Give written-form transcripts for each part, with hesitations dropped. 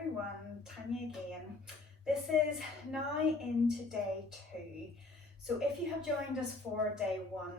everyone, Tanya again. This is now into day 2. So if you have joined us for day 1,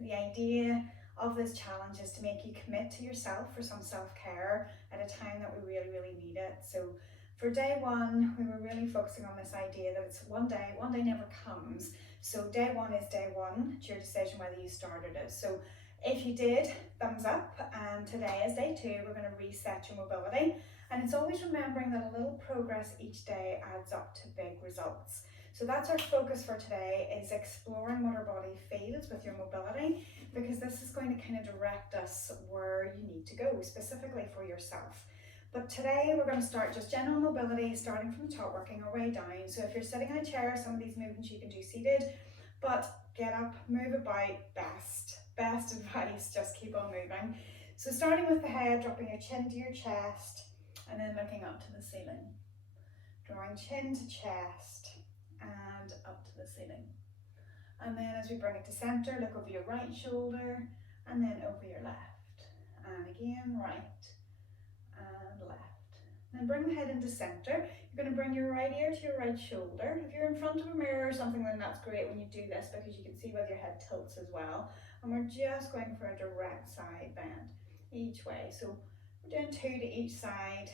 the idea of this challenge is to make you commit to yourself for some self-care at a time that we really need it. So for day 1, we were really focusing on this idea that it's one day never comes. So day 1 is day 1, it's your decision whether you started it. So if you did, thumbs up, and today is day 2, we're going to reset your mobility. And it's always remembering that a little progress each day adds up to big results. So that's our focus for today, is exploring what our body feels with your mobility, because this is going to kind of direct us where you need to go, specifically for yourself. But today we're going to start just general mobility, starting from the top, working our way down. So if you're sitting in a chair, some of these movements you can do seated, but get up, move about, best advice, just keep on moving. So starting with the head, dropping your chin to your chest, and then looking up to the ceiling. Drawing chin to chest and up to the ceiling. And then as we bring it to center, look over your right shoulder and then over your left. And again, right and left. Then bring the head into center. You're going to bring your right ear to your right shoulder. If you're in front of a mirror or something, then that's great when you do this, because you can see whether your head tilts as well. And we're just going for a direct side bend each way. So we're doing 2 to each side,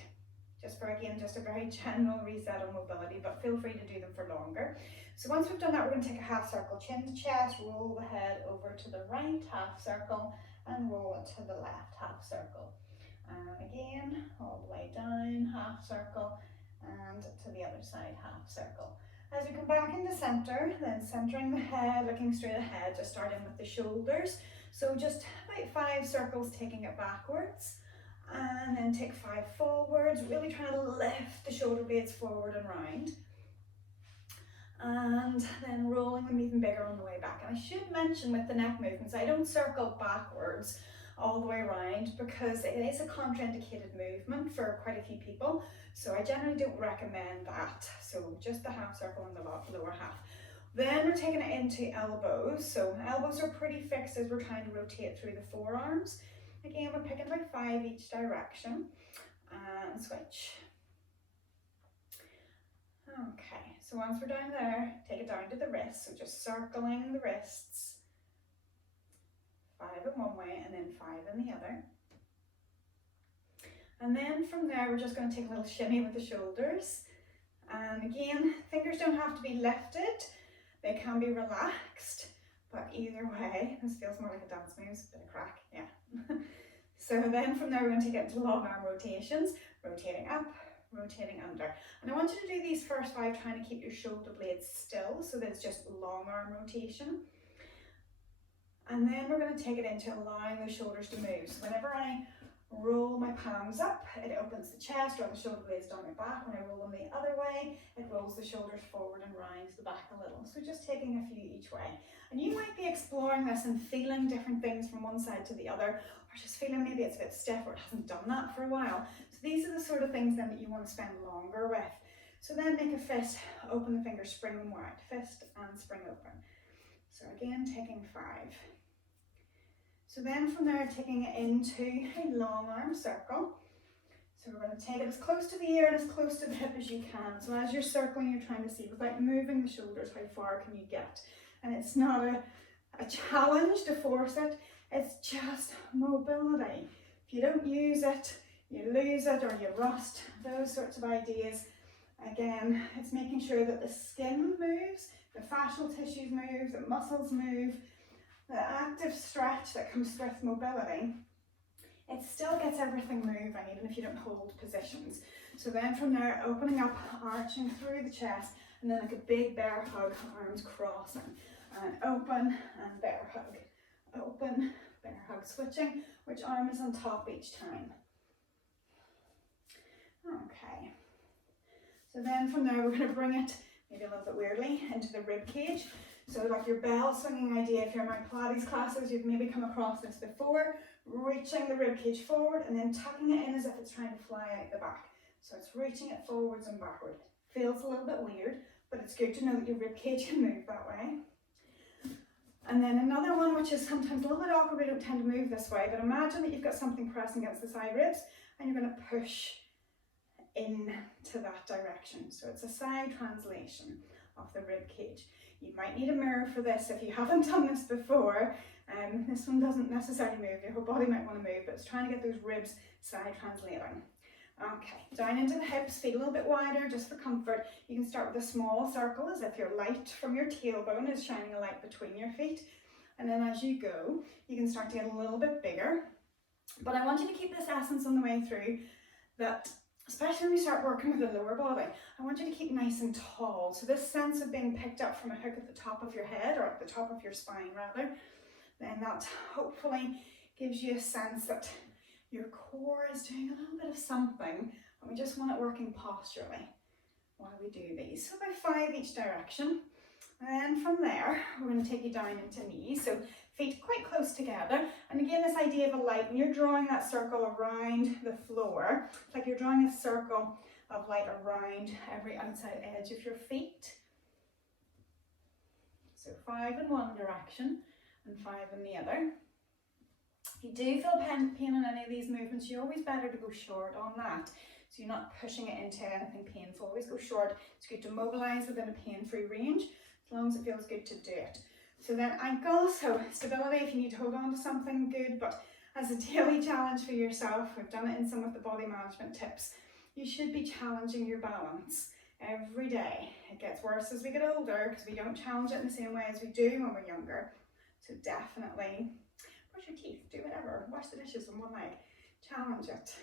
just for, again, just a very general reset on mobility, but feel free to do them for longer. So once we've done that, we're going to take a half circle, chin to chest, roll the head over to the right half circle and roll it to the left half circle. Again, all the way down, half circle, and to the other side, half circle. As we come back into center, then centering the head, looking straight ahead, just starting with the shoulders. So just about 5 circles, taking it backwards, and then take 5 forwards, really trying to lift the shoulder blades forward and round. And then rolling them even bigger on the way back. And I should mention with the neck movements, I don't circle backwards all the way around, because it is a contraindicated movement for quite a few people. So I generally don't recommend that. So just the half circle in the lower half. Then we're taking it into elbows. So elbows are pretty fixed as we're trying to rotate through the forearms. Again, we're picking about 5 each direction and switch. Okay, so once we're down there, take it down to the wrists. So just circling the wrists. 5 in one way and then 5 in the other. And then from there, we're just going to take a little shimmy with the shoulders. And again, fingers don't have to be lifted. They can be relaxed. But either way, this feels more like a dance move, it's a bit of crack, yeah. So then from there, we're going to take it into long arm rotations, rotating up, rotating under. And I want you to do these first 5 trying to keep your shoulder blades still, so that it's just long arm rotation. And then we're going to take it into allowing the shoulders to move. So whenever I roll my palms up, it opens the chest, draw the shoulder blades down my back. When I roll them the other way, it rolls the shoulders forward and rounds the back a little. So just taking a few each way. And you might be exploring this and feeling different things from one side to the other, or just feeling maybe it's a bit stiff or it hasn't done that for a while. So these are the sort of things then that you want to spend longer with. So then make a fist, open the fingers, spring them wide, fist and spring open. So again, taking 5. So then from there, taking it into a long arm circle. So we're going to take it as close to the ear and as close to the hip as you can. So as you're circling, you're trying to see, without moving the shoulders, how far can you get? And it's not a challenge to force it, it's just mobility. If you don't use it, you lose it or you rust, those sorts of ideas. Again, it's making sure that the skin moves, the fascial tissues move, the muscles move, the active stretch that comes with mobility. It still gets everything moving, even if you don't hold positions. So then from there, opening up, arching through the chest, and then like a big bear hug, arms crossing, and open and bear hug, open, bear hug, switching which arm is on top each time. Okay, so then from there, we're going to bring it, maybe a little bit weirdly, into the rib cage. So like your bell swinging idea, if you're in my Pilates classes, you've maybe come across this before, reaching the rib cage forward and then tucking it in as if it's trying to fly out the back. So it's reaching it forwards and backward. Feels a little bit weird, but it's good to know that your rib cage can move that way. And then another one, which is sometimes a little bit awkward, we don't tend to move this way, but imagine that you've got something pressing against the side ribs and you're going to push in to that direction. So it's a side translation of the rib cage. You might need a mirror for this if you haven't done this before. This one doesn't necessarily move, your whole body might want to move, but it's trying to get those ribs side translating. Okay, down into the hips, feet a little bit wider just for comfort. You can start with a small circle as if your light from your tailbone is shining a light between your feet. And then as you go, you can start to get a little bit bigger. But I want you to keep this essence on the way through, that especially when you start working with the lower body, I want you to keep nice and tall. So this sense of being picked up from a hook at the top of your head, or at the top of your spine rather, then that hopefully gives you a sense that your core is doing a little bit of something, and we just want it working posturally while we do these. So about 5 each direction. And then from there, we're going to take you down into knees. So feet quite close together. And again, this idea of a light, when you're drawing that circle around the floor, it's like you're drawing a circle of light around every outside edge of your feet. So 5 in one direction and 5 in the other. If you do feel pain on any of these movements, you're always better to go short on that. So you're not pushing it into anything painful. Always go short. It's good to mobilise within a pain-free range, as long as it feels good to do it. So then ankles, so stability, if you need to hold on to something, good, but as a daily challenge for yourself, we've done it in some of the body management tips, you should be challenging your balance every day. It gets worse as we get older because we don't challenge it in the same way as we do when we're younger. So definitely brush your teeth, do whatever, wash the dishes on one leg, challenge it.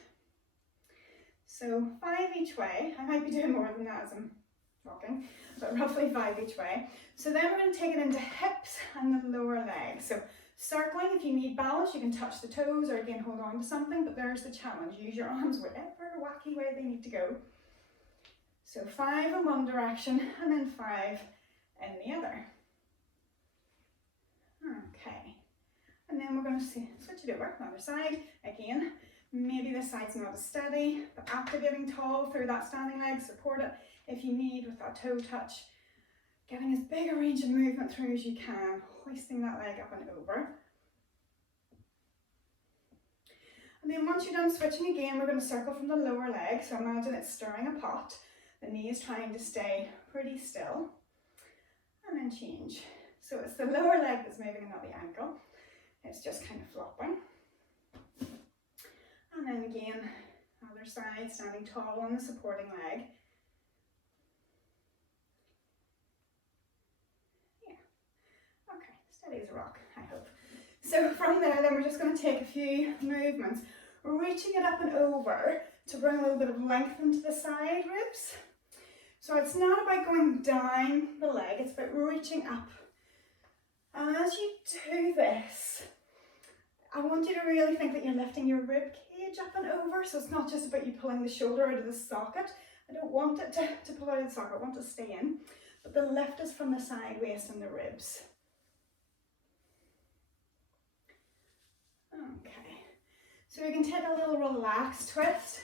So 5 each way. I might be doing more than that as I'm talking, but roughly 5 each way. So then we're going to take it into hips and the lower leg. So circling, if you need balance, you can touch the toes or again hold on to something, but there's the challenge. Use your arms whatever wacky way they need to go. So 5 in one direction and then 5 in the other. Okay. And then we're going to switch it over, other side, again. Maybe this side's not as steady, but after getting tall through that standing leg, support it if you need with that toe touch. Getting as big a range of movement through as you can, hoisting that leg up and over. And then once you're done switching again, we're going to circle from the lower leg. So imagine it's stirring a pot. The knee is trying to stay pretty still. And then change. So it's the lower leg that's moving and not the ankle. It's just kind of flopping. And then again, other side, standing tall on the supporting leg. Yeah, okay, steady as a rock, I hope. So from there, then we're just going to take a few movements, reaching it up and over to bring a little bit of length into the side ribs. So it's not about going down the leg, it's about reaching up. And as you do this, I want you to really think that you're lifting your rib cage up and over, so it's not just about you pulling the shoulder out of the socket. I don't want it to pull out of the socket, I want it to stay in. But the lift is from the side waist and the ribs. Okay, so we can take a little relaxed twist.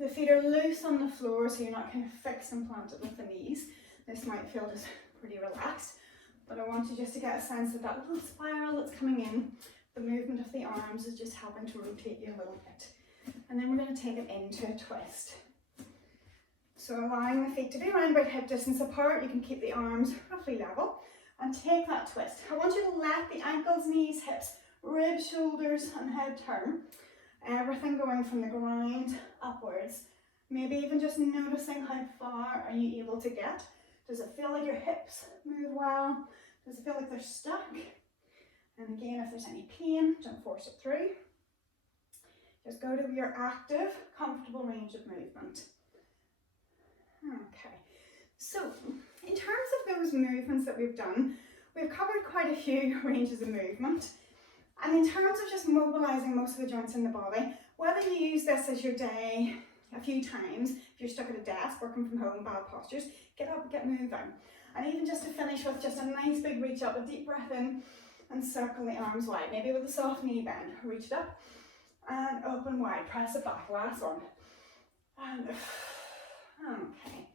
The feet are loose on the floor, so you're not kind of fixed and planted with the knees. This might feel just pretty relaxed, but I want you just to get a sense of that little spiral that's coming in. The movement of the arms is just helping to rotate you a little bit. And then we're going to take it into a twist. So allowing the feet to be around about hip distance apart, you can keep the arms roughly level and take that twist. I want you to let the ankles, knees, hips, ribs, shoulders and head turn. Everything going from the ground upwards. Maybe even just noticing how far are you able to get. Does it feel like your hips move well? Does it feel like they're stuck? And again, if there's any pain, don't force it through. Just go to your active, comfortable range of movement. Okay, so in terms of those movements that we've done, we've covered quite a few ranges of movement. And in terms of just mobilising most of the joints in the body, whether you use this as your day a few times, if you're stuck at a desk, working from home, bad postures, get up, get moving. And even just to finish with just a nice big reach up, a deep breath in, and circle the arms wide, maybe with a soft knee bend. Reach it up and open wide, press it back, last one. And okay.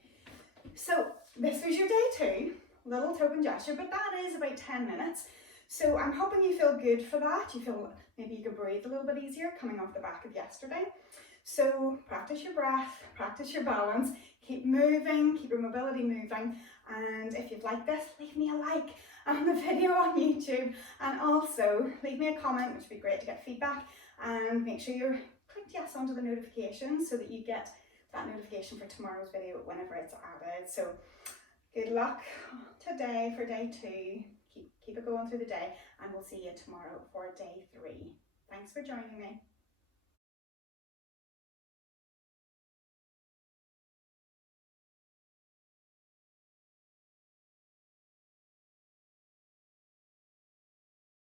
So this was your day 2, little token gesture, but that is about 10 minutes. So I'm hoping you feel good for that. You feel maybe you can breathe a little bit easier coming off the back of yesterday. So practice your breath, practice your balance, keep moving, keep your mobility moving. And if you've liked this, leave me a like on the video on YouTube, and also leave me a comment, which would be great to get feedback, and make sure you're clicked yes onto the notifications so that you get that notification for tomorrow's video whenever it's added. So good luck today for day 2. Keep it going through the day, and we'll see you tomorrow for day 3. Thanks for joining me.